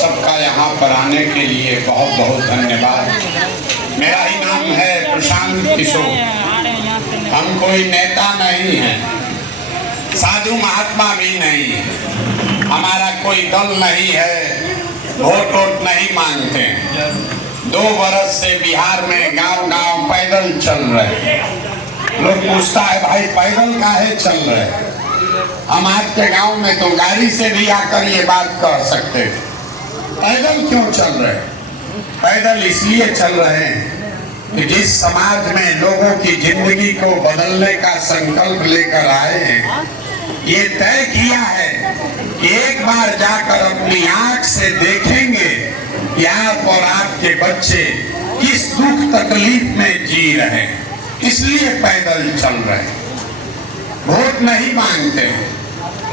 सबका यहाँ पर आने के लिए बहुत बहुत धन्यवाद। मेरा ही नाम है प्रशांत किशोर। हम कोई नेता नहीं हैं, साधु महात्मा भी नहीं है, हमारा कोई दल नहीं है, वोट वोट नहीं मांगते। 2 बरस से बिहार में गांव गांव पैदल चल रहे। लोग पूछता है भाई पैदल काहे चल रहे? हम आपके गांव में तो गाड़ी से भी आकर ये बात कह सकते। पैदल क्यों चल रहे? पैदल इसलिए चल रहे हैं कि जिस समाज में लोगों की जिंदगी को बदलने का संकल्प लेकर आए हैं, ये तय किया है कि एक बार जाकर अपनी आंख से देखेंगे कि आप और आपके बच्चे किस दुख तकलीफ में जी रहे हैं, इसलिए पैदल चल रहे हैं। वोट नहीं मांगते।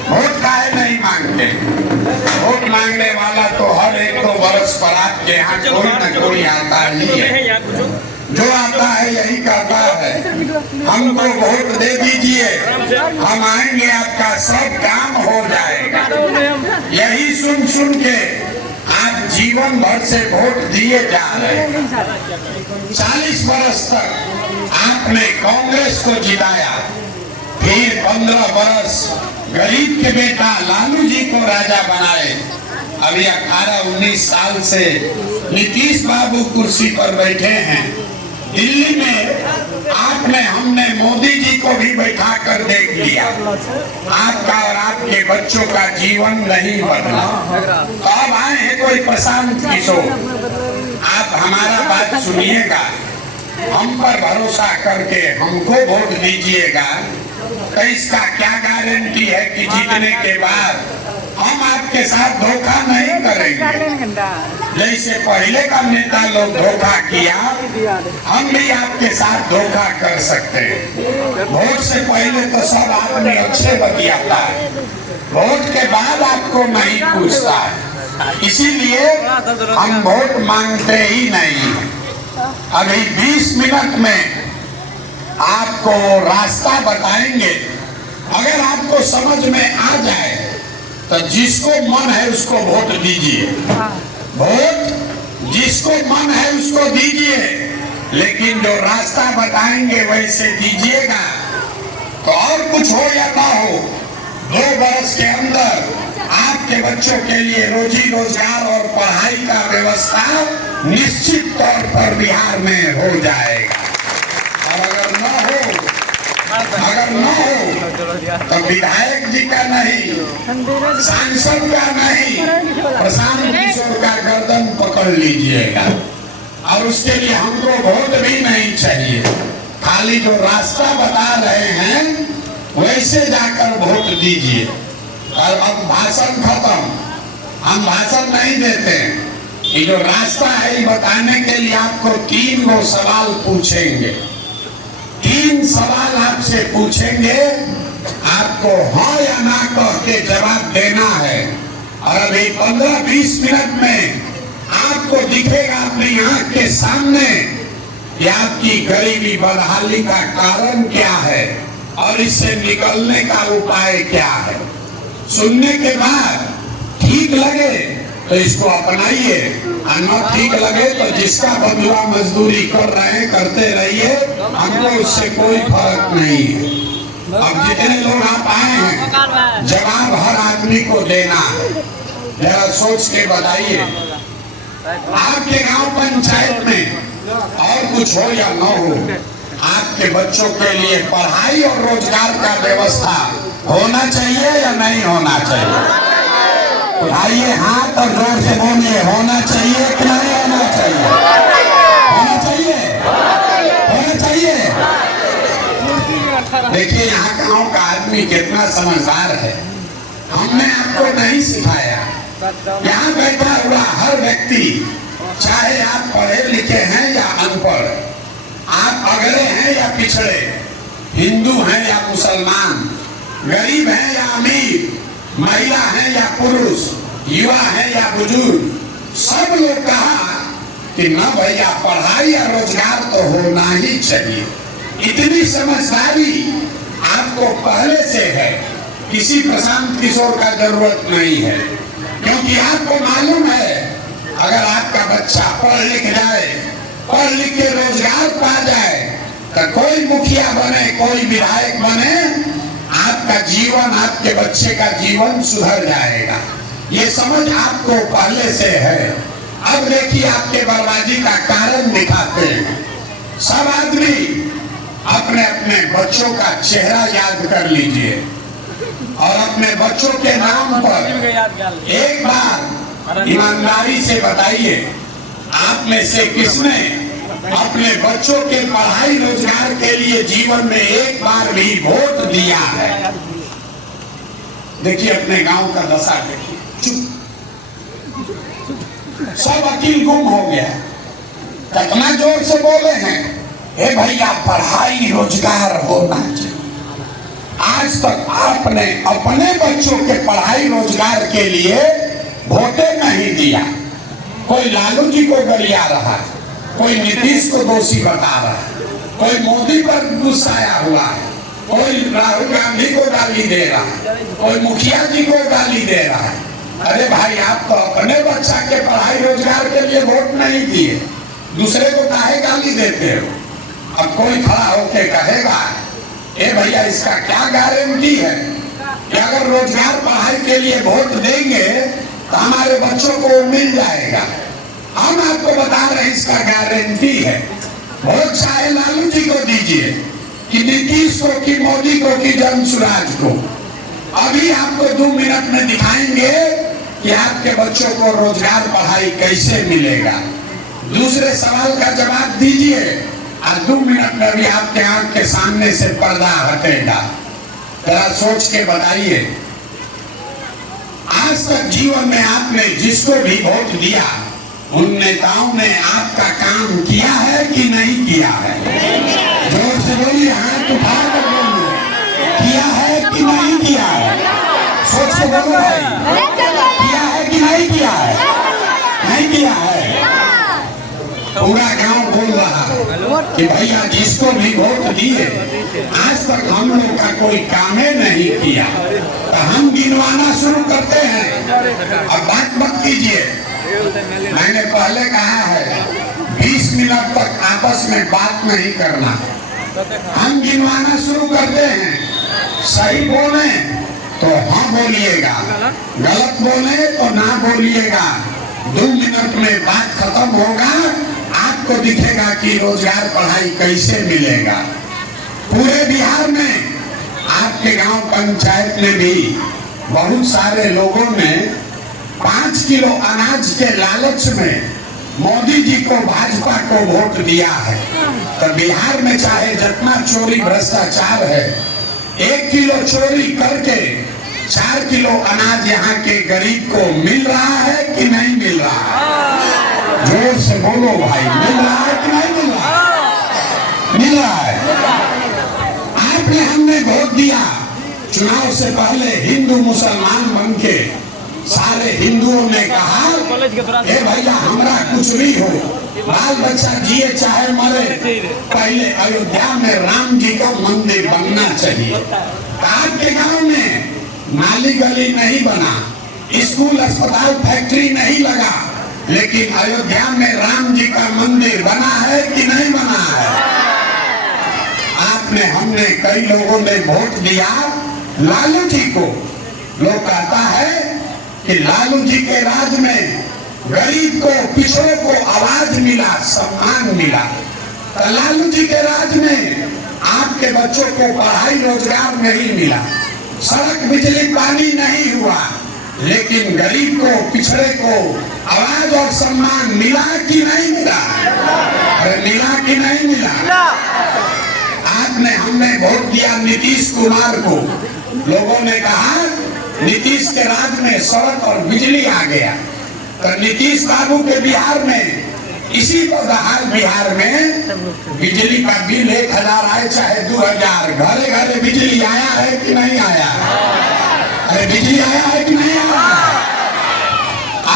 वोट काहे नहीं मांगते? वोट मांगने वाला तो हर 1-2 बरस पर आपके यहाँ कोई न कोई आता ही है। जो आता है यही कहता है हमको वोट दे दीजिए, हम आएंगे, आपका सब काम हो जाएगा। यही सुन सुन के आप जीवन भर से वोट दिए जा रहे हैं। 40 बरस तक आपने कांग्रेस को जिताया, फिर 15 बरस गरीब के बेटा लालू जी को राजा बनाए। अभी 18-19 साल से नीतीश बाबू कुर्सी पर बैठे हैं। दिल्ली में हमने मोदी जी को भी बैठा कर देख लिया। आपका और आपके बच्चों का जीवन नहीं बदला। तो अब आए हैं कोई प्रशांत किशोर, आप हमारा बात सुनिएगा, हम पर भरोसा करके हमको वोट दीजिएगा। तो इसका क्या गारंटी है कि जीतने के बाद हम आपके साथ धोखा नहीं करेंगे? जैसे पहले का नेता लोग धोखा किया, हम भी आपके साथ धोखा कर सकते हैं। वोट से पहले तो सब आदमी अच्छे बतियाता है, वोट के बाद आपको नहीं पूछता है, इसीलिए हम वोट मांगते ही नहीं। अभी 20 मिनट में आपको रास्ता बताएंगे। अगर आपको समझ में आ जाए तो जिसको मन है उसको वोट दीजिए। वोट जिसको मन है उसको दीजिए, लेकिन जो रास्ता बताएंगे वैसे दीजिएगा। तो और कुछ हो या ना हो, 2 बरस के अंदर आपके बच्चों के लिए रोजी रोजगार और पढ़ाई का व्यवस्था निश्चित तौर पर बिहार में हो जाएगा। और अगर न हो तो विधायक जी का नहीं, सांसद का नहीं, प्रशांत किशोर का गर्दन पकड़ लीजिएगा। और उसके लिए हमको वोट भी नहीं चाहिए, खाली जो रास्ता बता रहे हैं वैसे जाकर वोट दीजिए। और अब भाषण खत्म, हम भाषण नहीं देते। ये जो रास्ता है बताने के लिए आपको 3 गो सवाल पूछेंगे। 3 सवाल आपसे पूछेंगे, आपको हाँ या ना कह के जवाब देना है। और अभी 15-20 मिनट में आपको दिखेगा अपनी आंख के सामने कि आपकी गरीबी बदहाली का कारण क्या है और इससे निकलने का उपाय क्या है। सुनने के बाद ठीक लगे तो इसको अपनाइए, और न ठीक लगे तो जिसका बदला मजदूरी कर रहे हैं करते रहिए, हमको उससे कोई फर्क नहीं है। अब जितने लोग आप आए हैं, जवाब हर आदमी को देना है। जरा सोच के बताइए, आपके गांव पंचायत में और कुछ हो या न हो, आपके बच्चों के लिए पढ़ाई और रोजगार का व्यवस्था होना चाहिए या नहीं होना चाहिए? उठाइए हाथ और जोर से बोलिए, होना चाहिए कि नहीं होना चाहिए? होना चाहिए, होना चाहिए। देखिए यहाँ गांव का आदमी कितना समझदार है, हमने आपको नहीं सिखाया। यहाँ बैठा हुआ हर व्यक्ति, चाहे आप पढ़े लिखे हैं या अनपढ़, आप अगड़े हैं या पिछड़े, हिंदू हैं या मुसलमान, गरीब हैं या अमीर, महिला है या पुरुष, युवा है या बुजुर्ग, सब लोग कहा कि न भैया पढ़ाई या रोजगार तो होना ही चाहिए। इतनी समझदारी आपको पहले से है, किसी प्रशांत किशोर का जरूरत नहीं है, क्योंकि आपको मालूम है पढ़ लिख के रोजगार पा जाए तो कोई मुखिया बने, कोई विधायक बने, आपका जीवन, आपके बच्चे का जीवन सुधर जाएगा। ये समझ आपको पहले से है। अब देखिए आपके बर्बादी का कारण दिखाते हैं। सब आदमी अपने अपने बच्चों का चेहरा याद कर लीजिए और अपने बच्चों के नाम पर एक बार ईमानदारी से बताइए, आप में से किसने अपने बच्चों के पढ़ाई रोजगार के लिए जीवन में एक बार भी वोट दिया है? देखिए अपने गांव का दशा देखिए, चुप, सब अकील गुम हो गया। कितना जोर से बोले हैं, हे भैया पढ़ाई रोजगार होना चाहिए। आज तक आपने अपने बच्चों के पढ़ाई रोजगार के लिए वोटे नहीं दिया। कोई लालू जी को गरिया रहा है, कोई नीतीश को दोषी बता रहा है, कोई मोदी पर गुस्साया हुआ है, कोई राहुल गांधी को गाली दे रहा है, कोई मुखिया जी को गाली दे रहा है। अरे भाई आप तो अपने बच्चा के पढ़ाई रोजगार के लिए वोट नहीं दिए, दूसरे को काहे गाली देते हो? अब कोई खड़ा होके कहेगा, ए भैया इसका क्या गारंटी है कि अगर रोजगार पढ़ाई के लिए वोट देंगे तो हमारे बच्चों को मिल जाएगा? हम आपको बता रहे हैं इसका गारंटी है। वोट चाहे लालू जी को दीजिए कि नीतीश को कि मोदी को कि जमसुराज को, अभी आपको 2 मिनट में दिखाएंगे कि आपके बच्चों को रोजगार पढ़ाई कैसे मिलेगा। दूसरे सवाल का जवाब दीजिए और 2 मिनट में भी आपके आंख के सामने से पर्दा हटेगा। जरा सोच के बताइए, आज तक जीवन में आपने जिसको भी वोट दिया उन नेताओं ने आपका काम किया है कि नहीं किया है? जोर से बोलिए, हाथ उठा कर बोलिए, किया है कि नहीं किया है? सोच के बोलो भाई, किया है कि नहीं किया है? नहीं किया है। पूरा गांव बोल रहा कि भैया जिसको भी वोट दिए आज तक हम लोग का कोई काम नहीं किया। तो हम गिनवाना शुरू करते हैं। अब बात मत कीजिए, मैंने पहले कहा है 20 मिनट तक आपस में बात नहीं करना। हम गिनवाना शुरू करते हैं, सही बोले तो हाँ बोलिएगा, गलत बोले तो ना बोलिएगा। 2 मिनट में बात खत्म होगा, आपको दिखेगा कि रोजगार पढ़ाई कैसे मिलेगा। पूरे बिहार में आपके गांव पंचायत में भी बहुत सारे लोगों ने 5 किलो अनाज के लालच में मोदी जी को, भाजपा को वोट दिया है। तो बिहार में चाहे जितना चोरी भ्रष्टाचार है, 1 किलो चोरी करके 4 किलो अनाज यहाँ के गरीब को मिल रहा है कि नहीं मिल रहा है? जोर से बोलो भाई, मिल रहा है कि नहीं मिल रहा है? मिल रहा है। आपने, हमने वोट दिया चुनाव से पहले, हिंदू मुसलमान बन के सारे हिंदुओं ने कहा, ए भैया हमरा कुछ भी हो, बाल बच्चा जिए चाहे मरे, पहले अयोध्या में राम जी का मंदिर बनना चाहिए। आपके गांव में नाली गली नहीं बना, स्कूल अस्पताल फैक्ट्री नहीं लगा, लेकिन अयोध्या में राम जी का मंदिर बना है कि नहीं बना है? आपने, हमने, कई लोगों ने वोट दिया लालू जी को। लोग कहता है कि लालू जी के राज में गरीब को, पिछड़ों को आवाज मिला, सम्मान मिला। तो लालू जी के राज में आपके बच्चों को पढ़ाई रोजगार नहीं मिला, सड़क बिजली पानी नहीं हुआ, लेकिन गरीब को, पिछड़े को आवाज और सम्मान मिला कि नहीं मिला? अरे मिला कि नहीं मिला? आपने, हमने वोट दिया नीतीश कुमार को। लोगों ने कहा नीतीश के राज में सड़क और बिजली आ गया। तो नीतीश बाबू के बिहार में, इसी बदहाल बिहार में बिजली का बिल 1000 आए चाहे 2000, घरे घरे बिजली आया है कि नहीं आया? अरे बिजली आया है कि नहीं आया?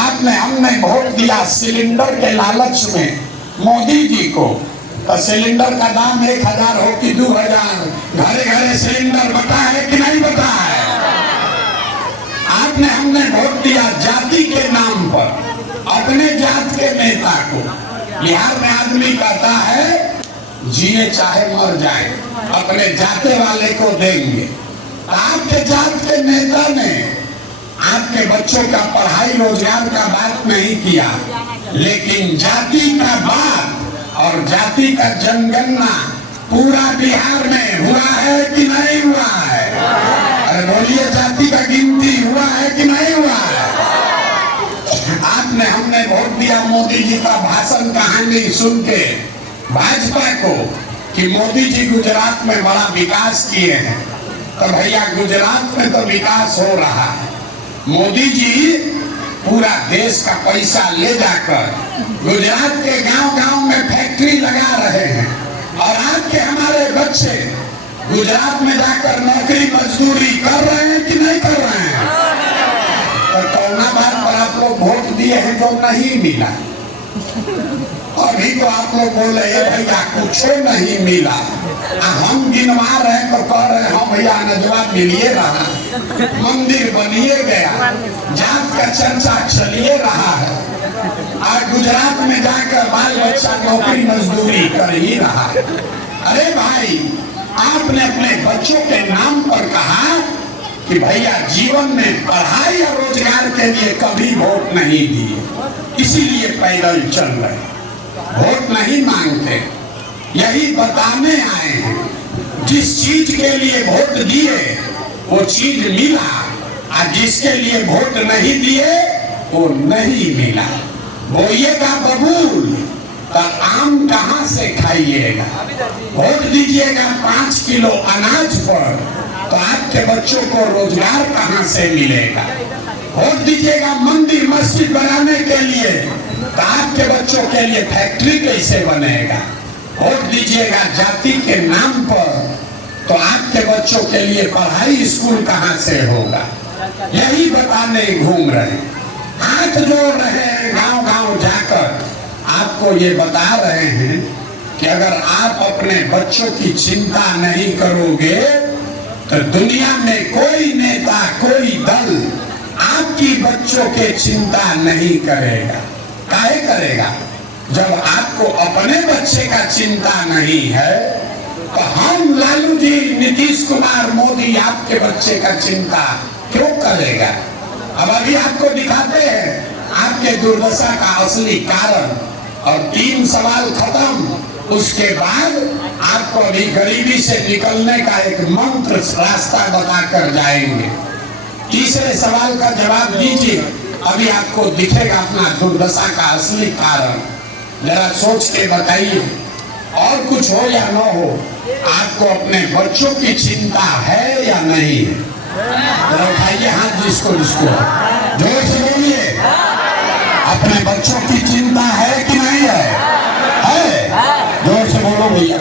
आपने, हमने वोट दिया सिलेंडर के लालच में मोदी जी को। तो सिलेंडर का दाम 1000 हो कि 2000, घरे घरे सिलेंडर बता है कि नहीं बता है? आपने, हमने वोट दिया जाति के नाम पर अपने जात के नेता को, बिहार में आदमी कहता है जिए चाहे मर जाए, अपने जाते वाले को देंगे। आपके जात के नेता ने आपके बच्चों का पढ़ाई रोजगार का बात नहीं किया, लेकिन जाति का बात और जाति का जनगणना पूरा बिहार में हुआ है कि नहीं हुआ है? अरे बोलिए, जाति का गिनती हुआ है कि नहीं हुआ है? आपने हमने वोट दिया मोदी जी का भाषण कहानी सुन के भाजपा को कि मोदी जी गुजरात में बड़ा विकास किए हैं। तो भैया गुजरात में तो विकास हो रहा है। मोदी जी पूरा देश का पैसा ले जाकर गुजरात के गांव-गांव में फैक्ट्री लगा रहे हैं और आज के हमारे बच्चे गुजरात में जाकर नौकरी मजदूरी कर रहे हैं कि नहीं कर रहे हैं? और कौना बात पर आप लोग वोट दिए हैं जो नहीं मिला? अभी तो आप लोग बोल रहे हैं भैया कुछ नहीं मिला। हम गिनवा रहे तो कह रहे हैं भैया अनजवा मिलिए रहा, मंदिर बनिए गया, जात का चर्चा चलिए रहा है, और गुजरात में जाकर बाल बच्चा नौकरी मजदूरी कर ही रहा है। अरे भाई, आपने अपने बच्चों के नाम पर कहा कि भैया जीवन में पढ़ाई और रोजगार के लिए कभी वोट नहीं दिए, इसीलिए पैदल चल रहे, वोट नहीं मांगते। यही बताने आए हैं जिस चीज के लिए वोट दिए वो चीज मिला, और जिसके लिए वोट नहीं दिए वो नहीं मिला। बोइएगा बबूल तो आम कहाँ से खाइएगा? वोट दीजिएगा 5 किलो अनाज पर तो आपके बच्चों को रोजगार कहाँ से मिलेगा? वोट दीजिएगा मंदिर मस्जिद बनाने के लिए तो आपके बच्चों के लिए फैक्ट्री कैसे बनेगा? वोट दीजिएगा जाति के नाम पर तो आपके बच्चों के लिए पढ़ाई स्कूल कहाँ से होगा? यही बताने घूम रहे, हाथ जोड़ रहे हैं, गांव-गांव जाकर आपको ये बता रहे हैं कि अगर आप अपने बच्चों की चिंता नहीं करोगे तो दुनिया में कोई नेता कोई दल आपकी बच्चों के चिंता नहीं करेगा। काहे करेगा? जब आपको अपने बच्चे का चिंता नहीं है तो हम लालू जी, नीतीश कुमार, मोदी आपके बच्चे का चिंता क्यों करेगा? अब अभी आपको दिखाते हैं आपके दुर्दशा का असली कारण, और 3 सवाल खत्म, उसके बाद आपको अभी गरीबी से निकलने का एक मंत्र रास्ता बताकर जाएंगे। तीसरे सवाल का जवाब दीजिए, अभी आपको दिखेगा अपना दुर्दशा का असली कारण। जरा सोच के बताइए, और कुछ हो या न हो, आपको अपने बच्चों की चिंता है या नहीं है? जरा उठाइए हाथ जिसको जिसको, जोर से बोलिए, अपने बच्चों की चिंता है कि नहीं है? है? जोर से बोलो भैया,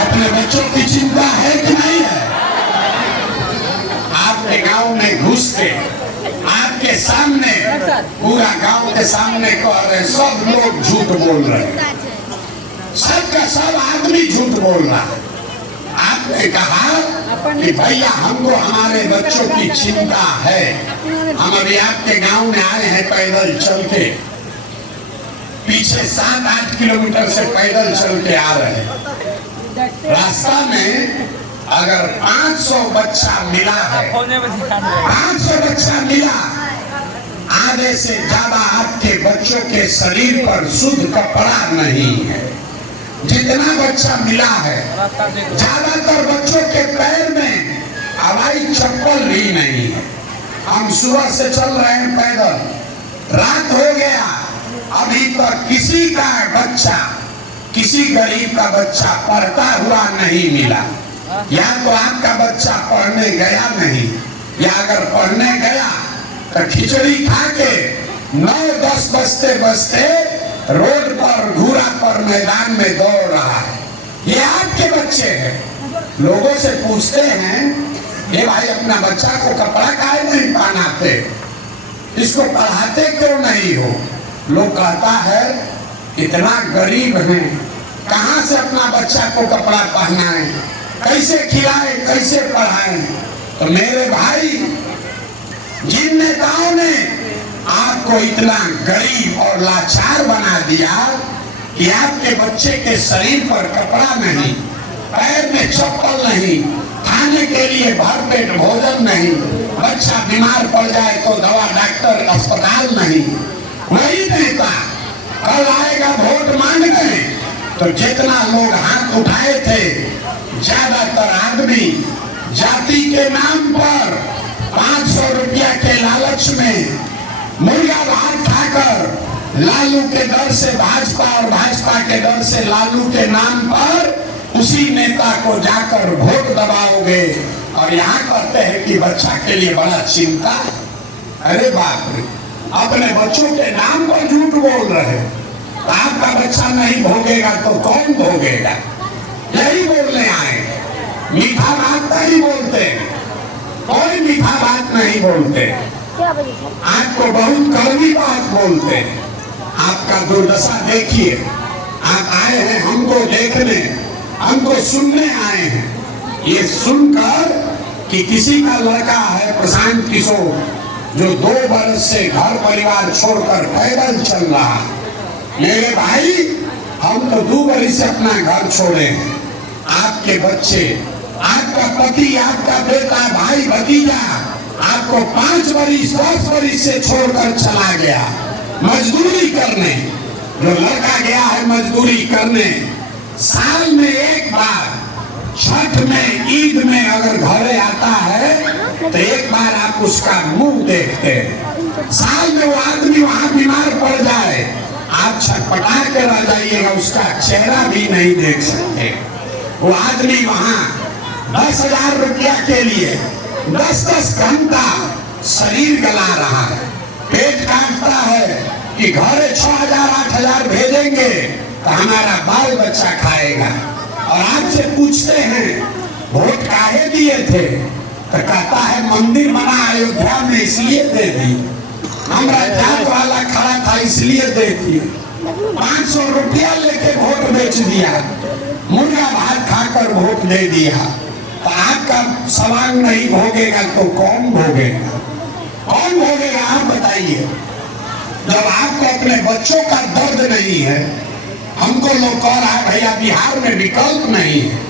अपने बच्चों की चिंता है कि नहीं है? आपके गांव में घुस के आपके सामने, पूरा गांव के सामने कह रहे, सब लोग झूठ बोल रहे, सबका सब आदमी झूठ बोल रहा है। आपने कहा कि भैया हमको हमारे बच्चों की चिंता है, हम अभी आपके गांव में आए हैं पैदल चल के, पीछे 7-8 किलोमीटर से पैदल चल के आ रहे हैं। रास्ता में अगर 500 बच्चा मिला है, 500 बच्चा मिला, आधे से ज्यादा आपके बच्चों के शरीर पर शुद्ध कपड़ा नहीं है। जितना बच्चा मिला है, ज्यादातर बच्चों के पैर में हवाई चप्पल भी नहीं है। हम सुबह से चल रहे हैं पैदल, रात हो गया, अभी तक किसी का बच्चा, किसी गरीब का बच्चा पढ़ता हुआ नहीं मिला। या तो आपका बच्चा पढ़ने गया नहीं, या अगर पढ़ने गया तो खिचड़ी खा के 9-10 बजते बजते रोड पर, घूरा पर, मैदान में दौड़ रहा है। ये आपके बच्चे हैं। लोगों से पूछते हैं, ये भाई अपना बच्चा को कपड़ा काहे नहीं पहनाते, इसको पढ़ाते क्यों नहीं हो? लोग कहता है इतना गरीब हैं, कहाँ से अपना बच्चा को कपड़ा पहनाएं, कैसे खिलाएं, कैसे पढ़ाएं? तो मेरे भाई, जिन नेताओं ने आपको इतना गरीब और लाचार बना दिया, कि आपके बच्चे के शरीर पर कपड़ा नहीं, पैर में चप्पल नहीं, खाने के लिए भरपेट भोजन नहीं, बच्चा बीमार पड़ जाए तो दवा डॉक्टर अस्पताल नहीं, वही नेता कल आएगा वोट मांगने तो जितना लोग हाथ उठाए थे ज्यादातर आदमी जाति के नाम पर 500 रुपया के लालच में मुर्गा भात खाकर लालू के डर से भाजपा और भाजपा के डर से लालू के नाम पर उसी नेता को जाकर वोट दबाओगे और यहाँ कहते हैं कि बच्चा के लिए बड़ा चिंता। अरे बाप रे, अपने बच्चों के नाम पर झूठ बोल रहे। आपका बच्चा नहीं भोगेगा तो कौन भोगेगा? यही बोलने आए, मीठा बात नहीं बोलते, कोई मीठा बात नहीं बोलते, आपको बहुत कड़वी बात बोलते। आपका दुर्दशा देखिए, आप आए हैं हमको देखने, हमको सुनने आए हैं। ये सुनकर कि किसी का लड़का है प्रशांत किशोर जो 2 बरस से घर परिवार छोड़कर पैदल चल रहा। मेरे भाई, हम तो 2 बरस से अपना घर छोड़े हैं। आपके बच्चे, आपका पति, आपका बेटा, भाई, भतीजा आपको 5 बरस 10 बरस से छोड़कर चला गया मजदूरी करने। जो लड़का गया है मजदूरी करने, साल में एक बार छठ में, ईद में अगर घरे आता है तो एक बार आप उसका मुंह देखते हैं। साल में वो आदमी वहां बीमार पड़ जाए, आप छटपटा के रह जाइएगा, उसका चेहरा भी नहीं देख सकते। वो आदमी वहां 10,000 रुपया के लिए 10-10 घंटा शरीर गला रहा है, पेट काटता है कि घरे 6,000-8,000 भेजेंगे तो हमारा बाल बच्चा खाएगा। और आपसे पूछते हैं वोट काहे दिए थे तो कहता है मंदिर बना अयोध्या में इसलिए दे दी, हमारा जात वाला खड़ा था इसलिए दे दी। 500 रुपया लेके वोट बेच दिया, मुर्गा भात खाकर वोट दे दिया। तो आपका सवाल नहीं भोगेगा तो कौन भोगेगा? कौन भोगेगा आप बताइए। जब आपको अपने बच्चों का दर्द नहीं है, हमको लोग कह रहा है भैया बिहार में विकल्प नहीं है,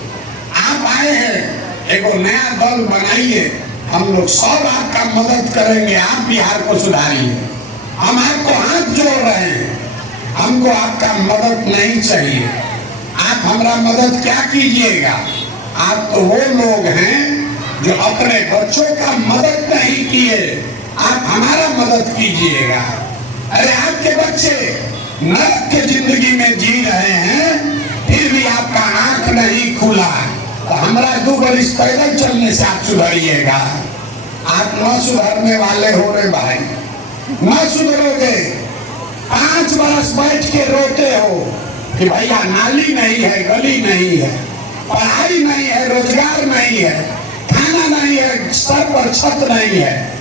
आप आए हैं एगो नया दल बनाइए, हम लोग सब आपका मदद करेंगे, आप बिहार को सुधारिए। हम आपको हाथ जोड़ रहे हैं, हमको आपका मदद नहीं चाहिए। आप हमारा मदद क्या कीजिएगा? आप तो वो लोग हैं जो अपने बच्चों का मदद नहीं किए, आप हमारा मदद कीजिएगा। अरे आपके बच्चे नरक के जिंदगी में जी रहे हैं, फिर भी आपका आंख नहीं खुला तो हमारा 2 बरस पैदल चलने से आप सुधरिएगा। आप न सुधरने वाले हो रे भाई, न सुधरोगे। 5 बरस बैठ के रोते हो कि भैया नाली नहीं है, गली नहीं है, पढ़ाई नहीं है, रोजगार नहीं है, खाना नहीं है, सर पर छत नहीं है।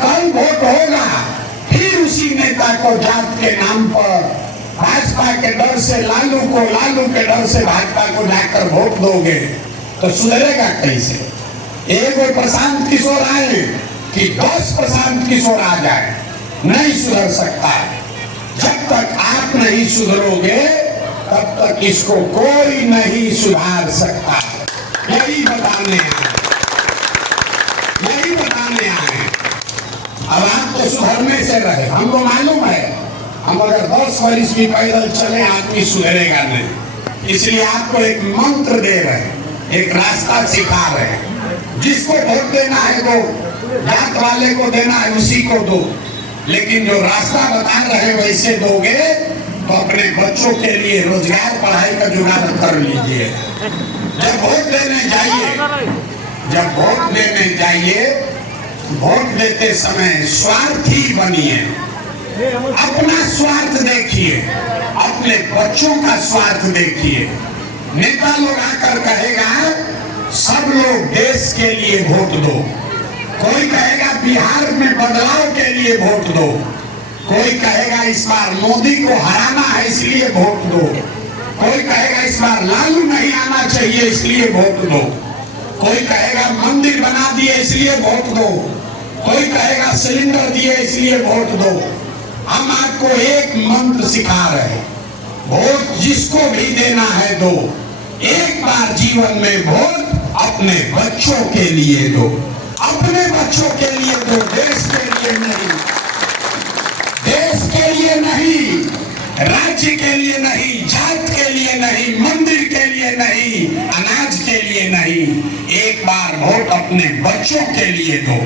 कल वोट होगा फिर उसी नेता को जात के नाम पर, भाजपा के डर से लालू को, लालू के डर से भाजपा को जाकर वोट दोगे तो सुधरेगा कैसे? एक प्रशांत किशोर आए कि 10 प्रशांत किशोर आ जाए, नहीं सुधर सकता। जब तक आप नहीं सुधरोगे तब तक इसको कोई नहीं सुधार सकता। यही बताने आए, यही बताने आए। अब आप तो सुधरने से रहे, हमको मालूम है हम अगर 10 बरस भी पैदल चले आदमी सुधरेगा नहीं। इसलिए आपको एक मंत्र दे रहे हैं, एक रास्ता सिखा रहे हैं। जिसको वोट देना है दो, जात वाले को देना है उसी को दो, लेकिन जो रास्ता बता रहे हैं वैसे दोगे तो अपने बच्चों के लिए रोजगार, पढ़ाई का जुगाड़ कर लीजिए। जब वोट देने जाइए, जब वोट देने जाइए, वोट देते समय स्वार्थी बनिए। अपना स्वार्थ देखिए, अपने बच्चों का स्वार्थ देखिए। नेता लोग आकर कहेगा सब लोग देश के लिए वोट दो, कोई कहेगा बिहार में बदलाव के लिए वोट दो, कोई कहेगा इस बार मोदी को हराना है इसलिए वोट दो, कोई कहेगा इस बार लालू नहीं आना चाहिए इसलिए वोट दो, कोई कहेगा मंदिर बना दिए इसलिए वोट दो, कोई कहेगा सिलेंडर दिए इसलिए वोट दो। हम आपको एक मंत्र सिखा रहे हैं, वोट जिसको भी देना है दो, एक बार जीवन में वोट अपने बच्चों के लिए दो, अपने बच्चों के लिए दो, देश के लिए नहीं, देश के लिए नहीं, राज्य के लिए नहीं, जात के लिए नहीं, मंदिर के लिए नहीं, अनाज के लिए नहीं, एक बार वोट अपने बच्चों के लिए दो।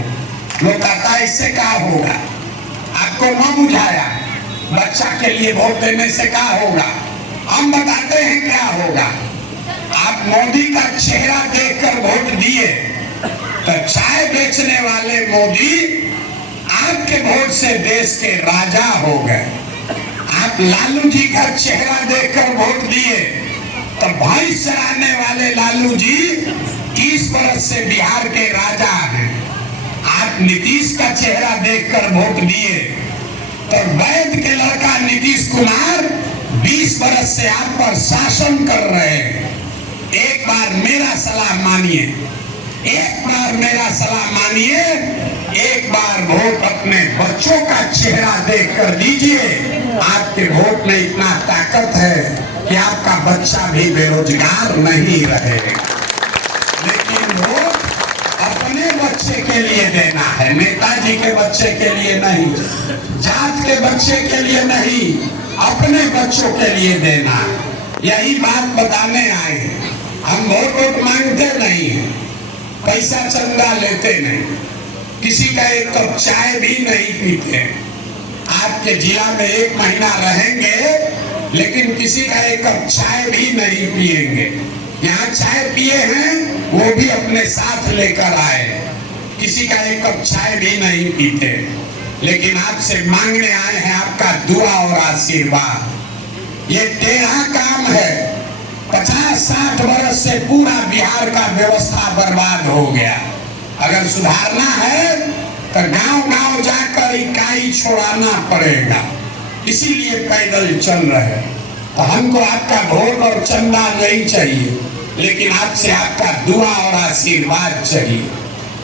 लोग कहता है इससे क्या होगा, आपको न बुझाया, बच्चा के लिए वोट देने से क्या होगा, हम बताते हैं क्या होगा। आप मोदी का चेहरा देखकर वोट दिए तो चाय बेचने वाले मोदी आपके वोट से देश के राजा हो गए। आप लालू जी का चेहरा देखकर वोट दिए तो भैंस चराने वाले लालू जी 30 वर्ष से बिहार के राजा हैं। आप नीतीश का चेहरा देखकर वोट दिए तो वैद के लड़का नीतीश कुमार 20 वर्ष से आप पर शासन कर रहे हैं। एक बार मेरा सलाह मानिए, एक बार मेरा सलाह मानिए, एक बार वोट अपने बच्चों का चेहरा देखकर दीजिए। आपके वोट में इतना ताकत है कि आपका बच्चा भी बेरोजगार नहीं रहेगा। लेकिन वोट अपने बच्चे के लिए देना है, नेताजी के बच्चे के लिए नहीं, जात के बच्चे के लिए नहीं, अपने बच्चों के लिए देना। यही बात बताने आए हैं। हम वोट मांगते नहीं है, पैसा चंदा लेते नहीं, किसी का एक कप चाय भी नहीं पीते। आपके जिला में 1 महीना रहेंगे लेकिन किसी का एक कप चाय भी नहीं पिएंगे। यहाँ चाय पिए हैं वो भी अपने साथ लेकर आए, किसी का एक कप चाय भी नहीं पीते। लेकिन आपसे मांगने आए हैं आपका दुआ और आशीर्वाद। ये टेढ़ा काम है। 50-60 वर्ष से पूरा बिहार का व्यवस्था बर्बाद हो गया। अगर सुधारना है तो गांव-गांव जाकर इकाई छोड़ाना पड़ेगा, इसीलिए पैदल चल रहे हैं। तो हमको आपका वोट और चंदा नहीं चाहिए, लेकिन आपसे आपका दुआ और आशीर्वाद चाहिए।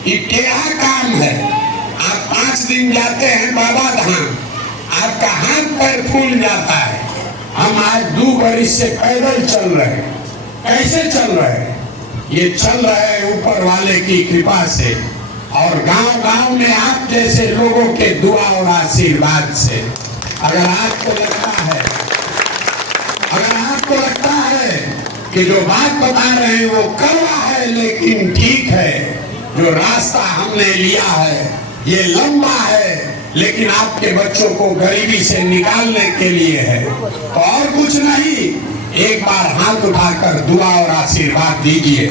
ये टेढ़ा काम है। आप 5 दिन जाते हैं बाबा धाम, आपका हाथ पैर फूल जाता है। हम आज 2 वर्ष से पैदल चल रहे हैं। कैसे चल रहे हैं? ये चल रहे हैं ऊपर वाले की कृपा से और गांव-गांव में आप जैसे लोगों के दुआ और आशीर्वाद से। अगर आपको लगता है कि जो बात बता रहे हैं वो कड़वा है लेकिन ठीक है, जो रास्ता हमने लिया है ये लंबा है लेकिन आपके बच्चों को गरीबी से निकालने के लिए है, तो और कुछ नहीं, एक बार हाथ उठाकर दुआ और आशीर्वाद दीजिए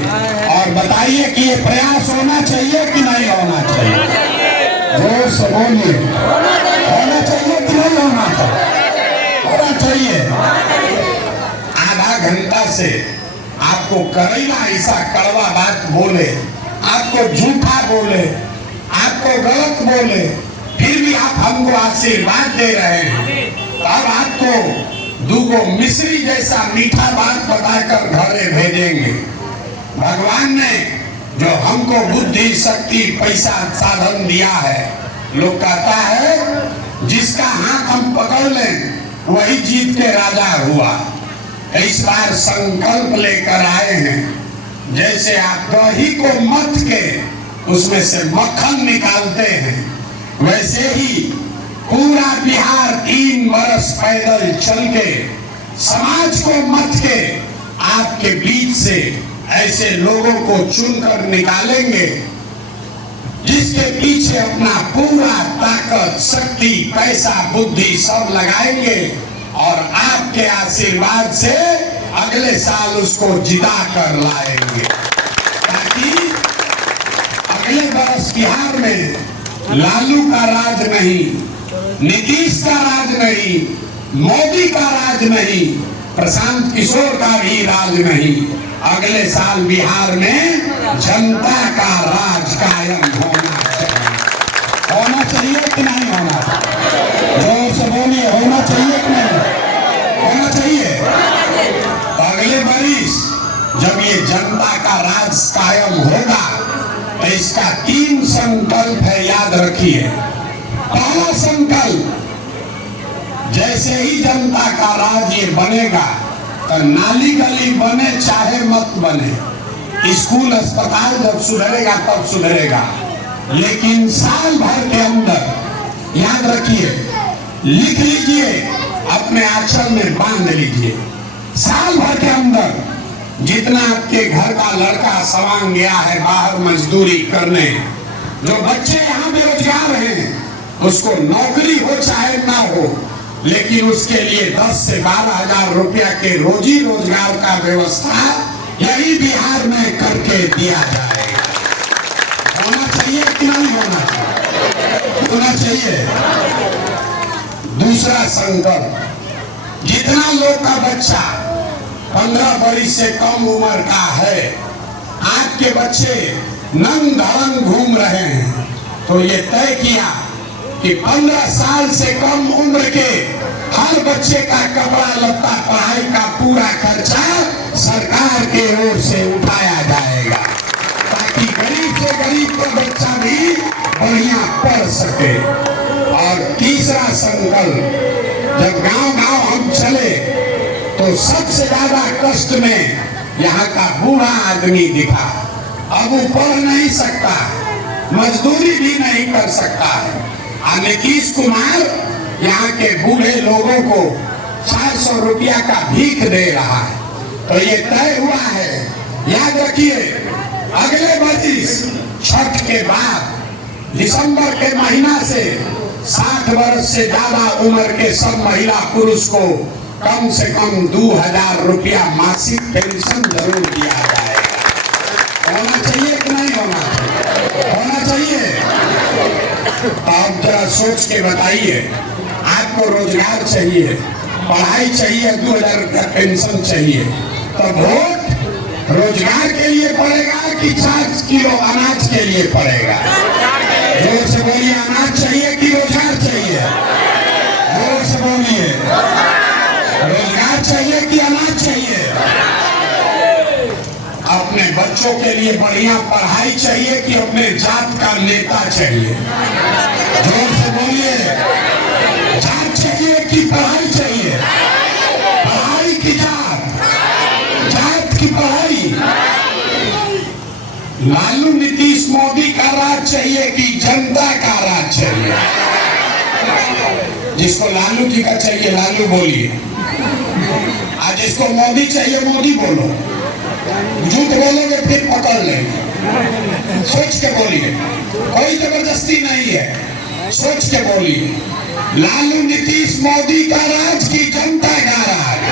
और बताइए कि ये प्रयास होना चाहिए कि नहीं होना चाहिए। जोर से बोलिए, होना चाहिए कि नहीं होना चाहिए? होना चाहिए। आधा घंटा से आपको करेला ऐसा कड़वा बात बोले, आपको झूठा बोले, आपको गलत बोले, फिर भी आप हमको आशीर्वाद दे रहे हैं। अब आपको 2 मिश्री जैसा मीठा बात बताकर घरे भेजेंगे। भगवान ने जो हमको बुद्धि शक्ति पैसा साधन दिया है, लोग कहता है जिसका हाथ हम पकड़ लें वही जीत के राजा हुआ। इस बार संकल्प लेकर आए हैं, जैसे आप दही को मथ के उसमें से मक्खन निकालते हैं, वैसे ही पूरा बिहार 3 वर्ष पैदल चल के समाज को मत के आपके बीच से ऐसे लोगों को चुनकर निकालेंगे जिसके पीछे अपना पूरा ताकत शक्ति पैसा बुद्धि सब लगाएंगे और आपके आशीर्वाद से अगले साल उसको जिता कर लाएंगे, ताकि अगले वर्ष बिहार में लालू का राज नहीं, नीतीश का राज नहीं, मोदी का राज नहीं, प्रशांत किशोर का भी राज नहीं, अगले साल बिहार में जनता का राज कायम होना चाहिए। होना चाहिए कि नहीं होना चाहिए? जोर से बोलिए, होना चाहिए कि नहीं होना चाहिए? अगले वर्ष जब ये जनता का राज कायम होगा तो इसका 3 संकल्प है, याद रखिए। पहला संकल्प, जैसे ही जनता का राज ये बनेगा तो नाली गली बने चाहे मत बने, स्कूल अस्पताल जब सुधरेगा तब सुधरेगा। लेकिन साल भर के अंदर याद रखिए, लिख लीजिए, अपने आंचल में बांध लीजिए, साल भर के अंदर जितना आपके घर का लड़का सवांग गया है बाहर मजदूरी करने, जो बच्चे यहाँ बेरोजगार हैं, उसको नौकरी हो चाहे ना हो, लेकिन उसके लिए 10 से 12 हजार रुपया के रोजी रोजगार का व्यवस्था यही बिहार में करके दिया जाएगा। होना चाहिए कि नहीं होना चाहिए? होना चाहिए। दूसरा संकल्प, जितना लोग का बच्चा 15 वर्ष से कम उम्र का है, आपके बच्चे नंग धड़ंग घूम रहे हैं, तो ये तय किया कि 15 साल से कम उम्र के हर बच्चे का कपड़ा लत्ता पढ़ाई का पूरा खर्चा सरकार के ओर से उठाया जाएगा, ताकि गरीब से गरीब का बच्चा भी बढ़िया पढ़ सके। और तीसरा संकल्प, जब गांव-गांव हम चले तो सबसे ज्यादा कष्ट में यहाँ का बूढ़ा आदमी दिखा। अब वो पढ़ नहीं सकता, मजदूरी भी नहीं कर सकता है। नीतीश कुमार यहाँ के बूढ़े लोगों को 400 रुपया का भीख दे रहा है। तो ये तय हुआ है, याद रखिए, अगले वर्ष छठ के बाद दिसंबर के महीना से 60 वर्ष से ज्यादा उम्र के सब महिला पुरुष को कम से कम 2000 रुपया मासिक पेंशन जरूर दिया जाएगा। होना चाहिए कि नहीं होना चाहिए? होना चाहिए। आप जरा सोच के बताइए, आपको रोजगार चाहिए, पढ़ाई चाहिए, 2000 रुपया पेंशन चाहिए, तो वोट रोजगार के लिए पड़ेगा कि 4 किलो अनाज के लिए पड़ेगा? जोर से बोलिए, अनाज चाहिए कि रोजगार चाहिए? जोर से बोलिए, रोजगार चाहिए कि अनाज चाहिए? अपने बच्चों के लिए बढ़िया पढ़ाई चाहिए कि अपने जात का नेता चाहिए? जोर से बोलिए, जात चाहिए कि पढ़ाई चाहिए? पढ़ाई की जात, जात की पढ़ाई। लालू नीतीश मोदी का राज चाहिए कि जनता का राज चाहिए? जिसको लालू जी का चाहिए लालू बोलिए, आज जिसको मोदी चाहिए मोदी बोलो। झूठ बोलोगे फिर पकड़ लेंगे। सोच के बोलिए, कोई जबरदस्ती नहीं है, सोच के बोलिए। लालू नीतीश मोदी का राज की जनता का राज?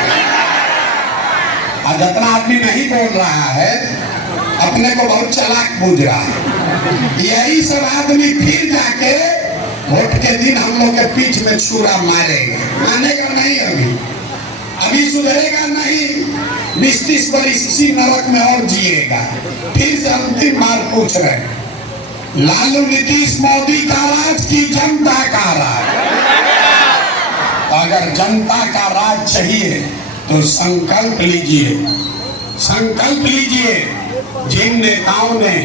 और जितना आदमी नहीं बोल रहा है अपने को बहुत चालाक बूझ रहा है, यही सब आदमी फिर जाके वोट के दिन हम लोग के पीठ में छुरा मारेंगे। मानेगा नहीं, अभी सुधरेगा नहीं, 20-30 वर्ष इसी नरक में और जिएगा। फिर से अंतिम बार पूछ रहे, लालू नीतीश मोदी का राज की जनता का राज? अगर जनता का राज चाहिए तो संकल्प लीजिए, संकल्प लीजिए। जिन नेताओं ने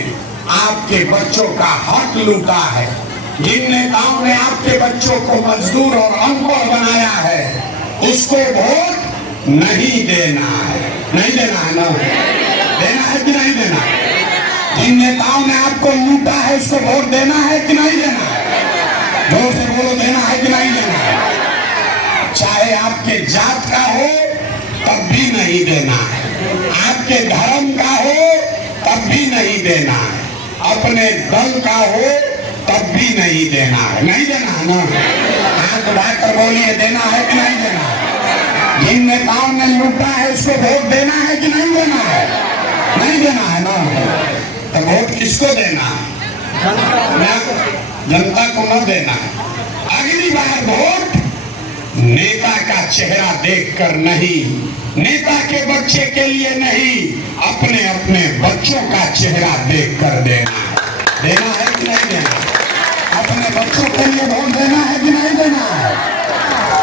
आपके बच्चों का हक लूटा है, जिन नेताओं ने आपके बच्चों को मजदूर और अनपढ़ बनाया है, उसको वोट नहीं देना है। नहीं देना है ना? देना है कि नहीं देना? जिन नेताओं ने आपको लूटा है उसको वोट देना है कि नहीं देना है? जोर से बोलो, देना है कि नहीं देना है? चाहे आपके जात का हो तब भी नहीं देना है, आपके धर्म का हो तब भी नहीं देना है, अपने दल का हो तब भी नहीं देना है। नहीं देना है ना? हाथ उठाकर बोलिए, देना है कि नहीं देना है? जिन नेताओं ने लूटा है उसको वोट देना है कि नहीं देना है? नहीं देना है ना? तो वोट किसको देना है? जनता को न देना है। अगली बार वोट नेता का चेहरा देखकर नहीं, नेता के बच्चे के लिए नहीं, अपने अपने बच्चों का चेहरा देखकर देना है। देना है कि नहीं देना? अपने बच्चों के लिए वोट देना है कि नहीं देना है?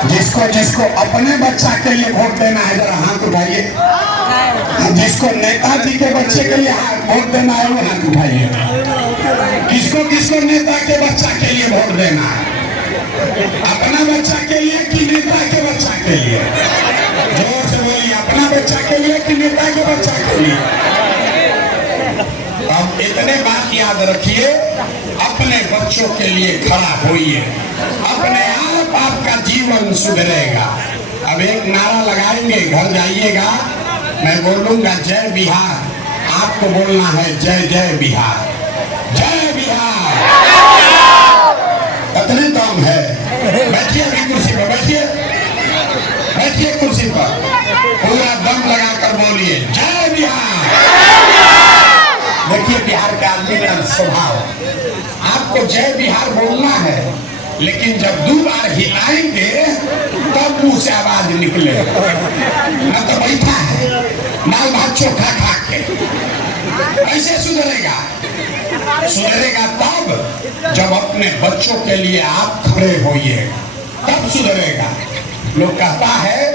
जिसको जिसको अपने बच्चा के लिए वोट देना है जरा हाथ उठाइए। जिसको नेताजी के बच्चे के लिए वोट देना है वो हाथ उठाइए। किसको किसको नेता के बच्चा के लिए वोट देना है? अपना बच्चा के लिए कि नेता के बच्चा के लिए? लिए। अब इतने बात याद रखिए, अपने बच्चों के लिए खड़ा होइए, अपने आप आपका जीवन सुधरेगा। अब एक नारा लगाएंगे, घर जाइएगा, मैं बोलूंगा जय बिहार, आपको बोलना है जय जय बिहार, जय बिहार। इतने दम है। बैठिए अभी कुर्सी पर, बैठिए बैठिए कुर्सी पर, पूरा दम लगाकर बोलिए जय बिहार। देखिए बिहार के आदमी का स्वभाव, आपको जय बिहार बोलना है, लेकिन जब 2 बार हिलाएंगे तब मुंह से आवाज निकले, न तो बैठा है दाल भात चोखा खा के। ऐसे सुधरेगा, सुधरेगा तब जब अपने बच्चों के लिए आप खड़े होइए, तब सुधरेगा। लोग कहता है